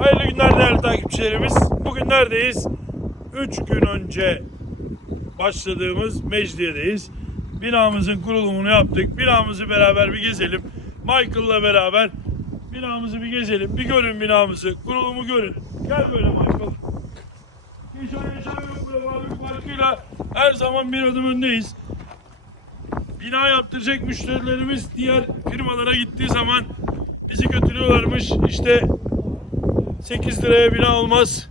Hayırlı günler değerli takipçilerimiz. Bugün neredeyiz? 3 gün önce başladığımız Mecliye'deyiz. Binamızın kurulumunu yaptık. Binamızı beraber bir gezelim. Michael'la beraber binamızı bir gezelim. Bir görün binamızı. Kurulumu görün. Gel böyle Michael. Yaşam yaşam yok böyle varlık farkıyla her zaman bir adım öndeyiz. Bina yaptıracak müşterilerimiz diğer firmalara gittiği zaman bizi götürüyorlarmış. İşte 8 liraya bina olmaz.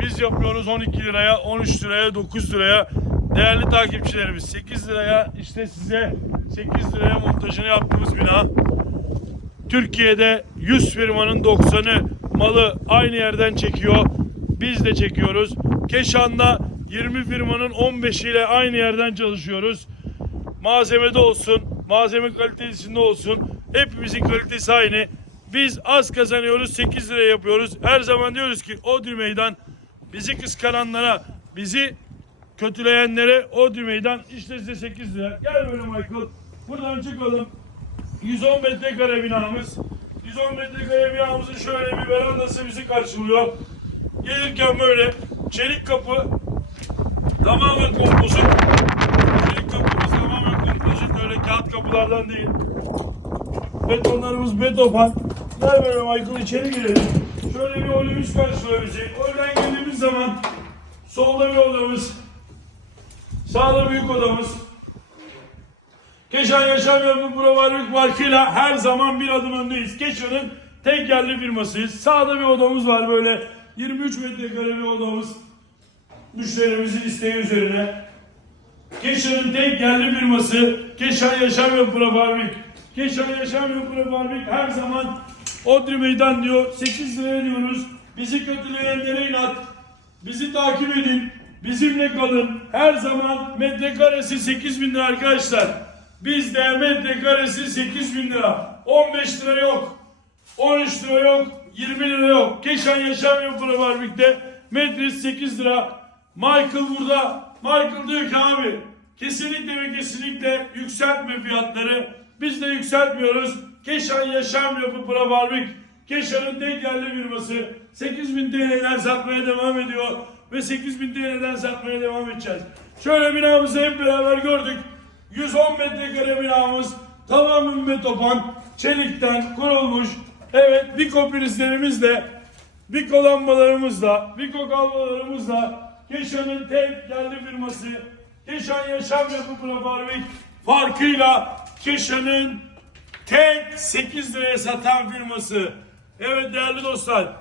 Biz yapıyoruz 12 liraya, 13 liraya, 9 liraya. Değerli takipçilerimiz 8 liraya işte size 8 liraya montajını yaptığımız bina. Türkiye'de 100 firmanın 90'ı malı aynı yerden çekiyor. Biz de çekiyoruz. Keşan'da 20 firmanın 15 ile aynı yerden çalışıyoruz. Malzemede olsun, malzeme kalitesinde olsun. Hepimizin kalitesi aynı. Biz az kazanıyoruz, 8 lira yapıyoruz. Her zaman diyoruz ki Odri Meydan bizi kıskananlara, bizi kötüleyenlere Odri Meydan işte size 8 lira. Gel böyle Michael. Buradan çıkalım. 110 metrekare binamız. 110 metrekare binamızın şöyle bir verandası bizi karşılıyor. Gelirken böyle çelik kapı tamamen kompozit. Çelik kapımız tamamen kompozit öyle kağıt kapılardan değil. Betonlarımız betopan. Gel böyle Michael içeri girelim. Şöyle bir holümüz karşılıyor bizi. Oradan geldiğimiz zaman solda bir odamız. Sağda büyük odamız. Keşan Yaşam Yapı Provarlık markıyla her zaman bir adım öndeyiz. Keşan'ın tek yerli firmasıyız. Sağda bir odamız var böyle 23 metrekare bir odamız. Müşterimizin isteği üzerine. Keşan'ın tek yerli firması Keşan Yaşam Yapı Provarlık. Keşan Yaşam Yapı Provarlık her zaman Odri Meydan diyor. 8 liraya diyoruz. Bizi kötüleyenlere inat. Bizi takip edin. Bizimle kalın. Her zaman metrekaresi 8 bin lira arkadaşlar. Bizde metrekaresi 8 bin lira. 15 lira yok. 13 lira yok. 20 lira yok. Keşan Yaşam Yapılı var birlikte. Metresi 8 lira. Michael burada. Michael diyor ki abi kesinlikle ve kesinlikle yükseltme fiyatları. Biz de yükseltmiyoruz. Keşan Yaşam Yapı Pravarbik. Keşan'ın tek yerli firması 8000 TL'den satmaya devam ediyor ve 8000 TL'den satmaya devam edeceğiz. Şöyle binamızı hep beraber gördük. 110 metrekare binamız tamamen betopan, çelikten kurulmuş. Evet, Biko prizlerimizle, Biko lambalarımızla, Biko kablolarımızla Keşan'ın tek yerli firması Keşan Yaşam Yapı Profarbik farkıyla Keşan'ın tek 8 liraya satan firması. Evet değerli dostlar